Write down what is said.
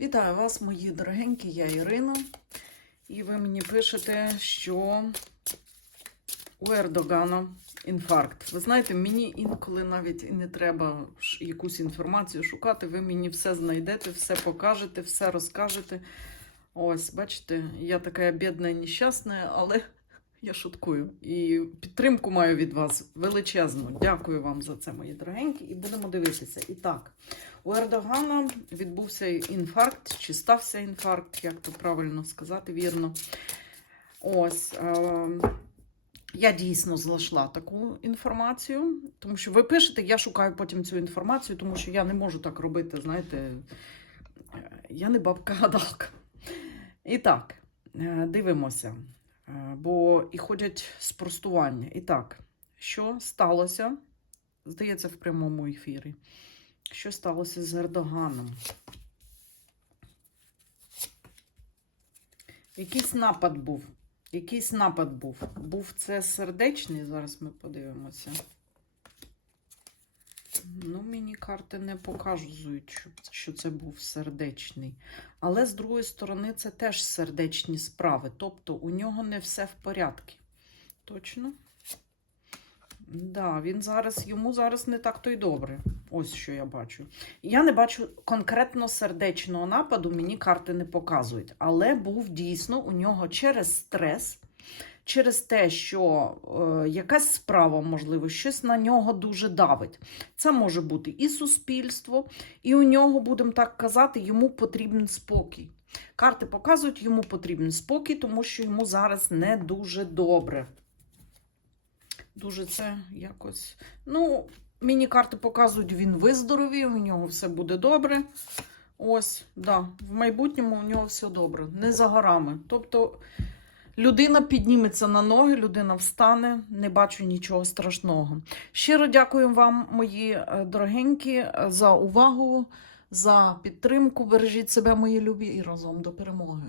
Вітаю вас, мої дорогенькі, я Ірина. І ви мені пишете, що у Ердогана інфаркт. Ви знаєте, мені інколи навіть і не треба якусь інформацію шукати. Ви мені все знайдете, все покажете, все розкажете. Ось, бачите, я така бідна і нещасна, але я шуткую. І підтримку маю від вас величезну. Дякую вам за це, мої дорогенькі, і будемо дивитися. І так, у Ердогана відбувся інфаркт, чи стався інфаркт, як то правильно сказати, вірно. Ось. Я дійсно знайшла таку інформацію, тому що ви пишете, я шукаю потім цю інформацію, тому що я не можу так робити, знаєте, е, я не бабка-гадалка. І так, е, дивимося, бо і ходять спростування. І так, що сталося? Здається, в прямому ефірі. Що сталося з Ердоганом? Якийсь напад був. Якийсь напад був. Був це сердечний, зараз ми подивимося. Ну, мені карти не показують, що, це був сердечний. Але з другої сторони, це теж сердечні справи. Тобто у нього не все в порядку. Точно? Да, він зараз, йому зараз не так то й добре. Ось що я бачу. Я не бачу конкретно сердечного нападу, мені карти не показують. Але був дійсно у нього через стрес, через те, що е, якась справа, можливо, щось на нього дуже давить. Це може бути і суспільство, і у нього, будемо так казати, йому потрібен спокій. Карти показують, йому потрібен спокій, тому що йому зараз не дуже добре. Дуже це якось. Ну, мені карти показують, він виздоровів, у нього все буде добре. Ось, да, в майбутньому у нього все добре, не за горами. Тобто людина підніметься на ноги, людина встане, не бачу нічого страшного. Щиро дякую вам, мої е, дорогенькі, е, за увагу, за підтримку. Бережіть себе, мої любі, і разом до перемоги.